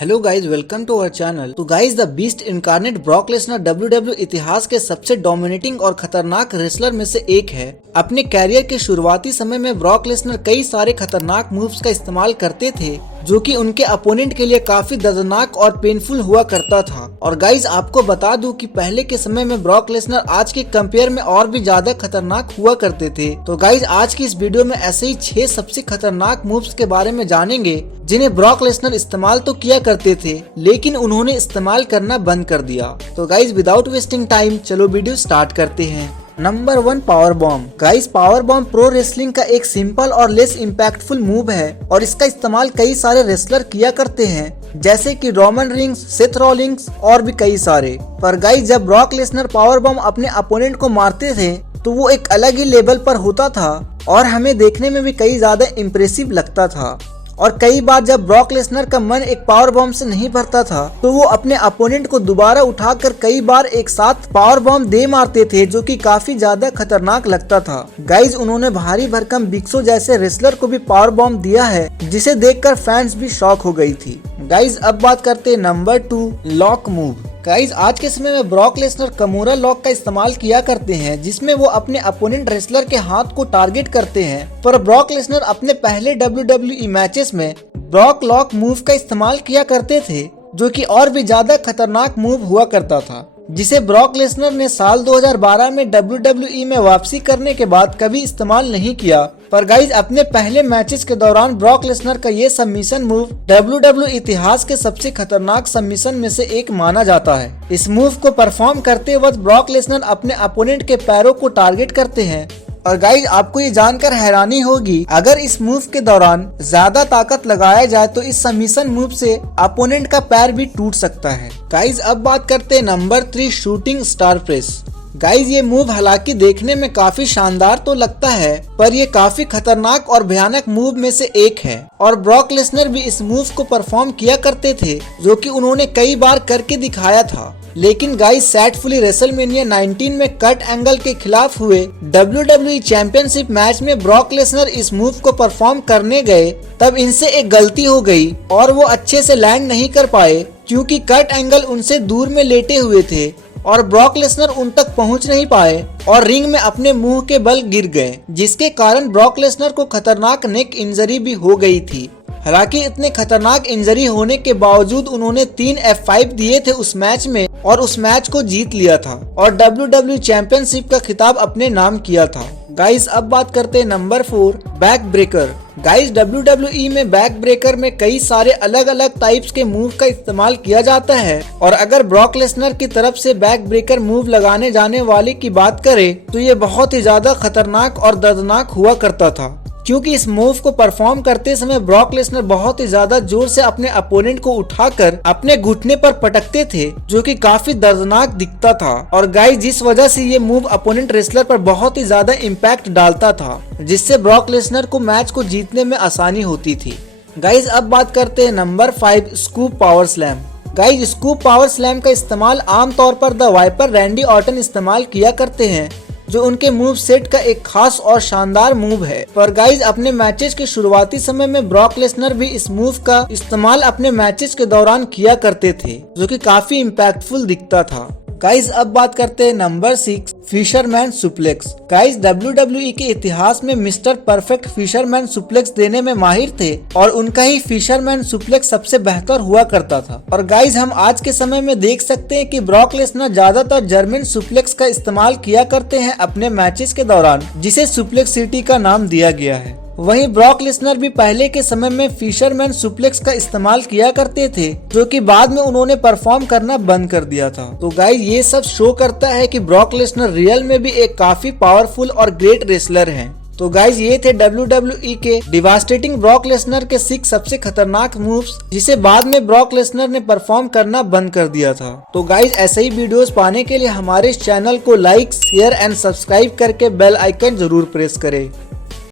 Hello guys, welcome to our channel. तो guys, the beast incarnate Brock Lesnar WW इतिहास के सबसे dominating और खतरनाक रेसलर में से एक है। अपने कैरियर के शुरुआती समय में ब्रॉक लेसनर कई सारे खतरनाक मूव्स का इस्तेमाल करते थे जो कि उनके अपोनेंट के लिए काफी दर्दनाक और पेनफुल हुआ करता था। और गाइज, आपको बता दूं कि पहले के समय में ब्रॉक लेसनर आज के कंपेयर में और भी ज्यादा खतरनाक हुआ करते थे। तो गाइज, आज की इस वीडियो में ऐसे ही 6 सबसे खतरनाक मूव्स के बारे में जानेंगे जिन्हें ब्रॉक लेसनर इस्तेमाल तो किया करते थे लेकिन उन्होंने इस्तेमाल करना बंद कर दिया। तो गाइज, विदाउट वेस्टिंग टाइम चलो वीडियो स्टार्ट करते हैं। Number 1, power bomb. Guys, power bomb pro wrestling का एक सिंपल और लेस इम्पैक्टफुल मूव है और इसका इस्तेमाल कई सारे रेसलर किया करते हैं जैसे कि रोमन रिंग्स, सेथ रॉलिंग्स और भी कई सारे। पर गाइस, जब ब्रॉक लेसनर पावर बॉम्ब अपने अपोनेंट को मारते थे तो वो एक अलग ही लेवल पर होता था और हमें देखने में भी कई ज्यादा इम्प्रेसिव लगता था। और कई बार जब ब्रॉक लेसनर का मन एक पावर बॉम्ब से नहीं भरता था तो वो अपने अपोनेंट को दोबारा उठाकर कई बार एक साथ पावर बॉम्ब दे मारते थे जो कि काफी ज्यादा खतरनाक लगता था। गाइज, उन्होंने भारी भरकम बिग शो जैसे रेसलर को भी पावर बॉम्ब दिया है जिसे देखकर फैंस भी शॉक हो गई थी। गाइज, अब बात करते हैं नंबर 2, लॉक मूव। गाइज, आज के समय में ब्रॉक लेसनर कमोरा लॉक का इस्तेमाल किया करते हैं जिसमें वो अपने अपोनेंट रेसलर के हाथ को टारगेट करते हैं। पर ब्रॉक लेसनर अपने पहले WWE मैचेस में ब्रॉक लॉक मूव का इस्तेमाल किया करते थे जो कि और भी ज्यादा खतरनाक मूव हुआ करता था जिसे ब्रॉक लेसनर ने साल 2012 में WWE में वापसी करने के बाद कभी इस्तेमाल नहीं किया। पर गाइज, अपने पहले मैचेस के दौरान ब्रॉक लेसनर का ये सबमिशन मूव WWE इतिहास के सबसे खतरनाक सबमिशन में से एक माना जाता है। इस मूव को परफॉर्म करते वक्त ब्रॉक लेसनर अपने अपोनेंट के पैरों को टारगेट करते हैं। और गाइज, आपको ये जानकर हैरानी होगी अगर इस मूव के दौरान ज्यादा ताकत लगाया जाए तो इस सबमिशन मूव से अपोनेंट का पैर भी टूट सकता है। गाइज, अब बात करते हैं number 3, shooting star press. Guys, ये मूव हालांकि देखने में काफी शानदार तो लगता है पर ये काफी खतरनाक और भयानक मूव में से एक है और ब्रॉक लेसनर भी इस मूव को परफॉर्म किया करते थे जो कि उन्होंने कई बार करके दिखाया था। लेकिन गाइस, सैडफुली रेसलमेनिया 19 में कर्ट एंगल के खिलाफ हुए WWE चैंपियनशिप मैच में ब्रॉक लेसनर इस मूव को परफॉर्म करने गए तब इनसे एक गलती हो गई और वो अच्छे से लैंड नहीं कर पाए क्योंकि कर्ट एंगल उनसे दूर में लेटे हुए थे और ब्रॉक लेसनर उन तक पहुंच नहीं पाए और रिंग में अपने मुंह के बल गिर गए जिसके कारण ब्रॉक लेसनर को खतरनाक नेक इंजरी भी हो गई थी। हालांकि इतने खतरनाक इंजरी होने के बावजूद उन्होंने 3 F5 दिए थे उस मैच में और उस मैच को जीत लिया था और WWE चैंपियनशिप का खिताब अपने नाम किया था। गाइस, अब बात करते हैं number 4, back breaker. Guys, WWE में बैक ब्रेकर में कई सारे अलग अलग टाइप्स के मूव का इस्तेमाल किया जाता है और अगर ब्रॉक लेसनर की तरफ से बैक ब्रेकर मूव लगाने जाने वाले की बात करें तो ये बहुत ही ज्यादा खतरनाक और दर्दनाक हुआ करता था क्योंकि इस मूव को परफॉर्म करते समय ब्रॉक लेसनर बहुत ही ज्यादा जोर से अपने अपोनेंट को उठाकर अपने घुटने पर पटकते थे जो कि काफी दर्दनाक दिखता था। और गाइस, जिस वजह से ये मूव अपोनेंट रेसलर पर बहुत ही ज्यादा इम्पैक्ट डालता था जिससे ब्रॉक लेसनर को मैच को जीतने में आसानी होती थी। गाइस, अब बात करते हैं number 5, scoop power slam. Guys, scoop power slam का इस्तेमाल आमतौर पर द वाइपर रैंडी ऑर्टन इस्तेमाल किया करते हैं जो उनके मूव सेट का एक खास और शानदार मूव है। पर गाइज, अपने मैचेस के शुरुआती समय में ब्रॉक लेसनर भी इस मूव का इस्तेमाल अपने मैचेस के दौरान किया करते थे जो कि काफी इम्पैक्टफुल दिखता था। गाइज, अब बात करते हैं number 6, fisherman suplex. Guys, WWE के इतिहास में मिस्टर परफेक्ट फिशरमैन सुप्लेक्स देने में माहिर थे और उनका ही फिशरमैन सुप्लेक्स सबसे बेहतर हुआ करता था। और गाइज, हम आज के समय में देख सकते हैं कि ब्रॉक लेसनर ज्यादातर जर्मन सुप्लेक्स का इस्तेमाल किया करते हैं अपने मैचेस के दौरान जिसे सुप्लेक्स सिटी का नाम दिया गया है। वहीं ब्रॉक लेसनर भी पहले के समय में फिशरमैन सुप्लेक्स का इस्तेमाल किया करते थे जो कि बाद में उन्होंने परफॉर्म करना बंद कर दिया था। तो गाइस, ये सब शो करता है कि ब्रॉक लेसनर रियल में भी एक काफी पावरफुल और ग्रेट रेसलर हैं। तो गाइज, ये थे WWE के डिवास्टेटिंग ब्रॉक लेसनर के 6 सबसे खतरनाक मूव्स जिसे बाद में ब्रॉक लेसनर ने परफॉर्म करना बंद कर दिया था। तो गाइज, ऐसे ही वीडियोस पाने के लिए हमारे इस चैनल को लाइक, शेयर एंड सब्सक्राइब करके बेल आइकन जरूर प्रेस करें।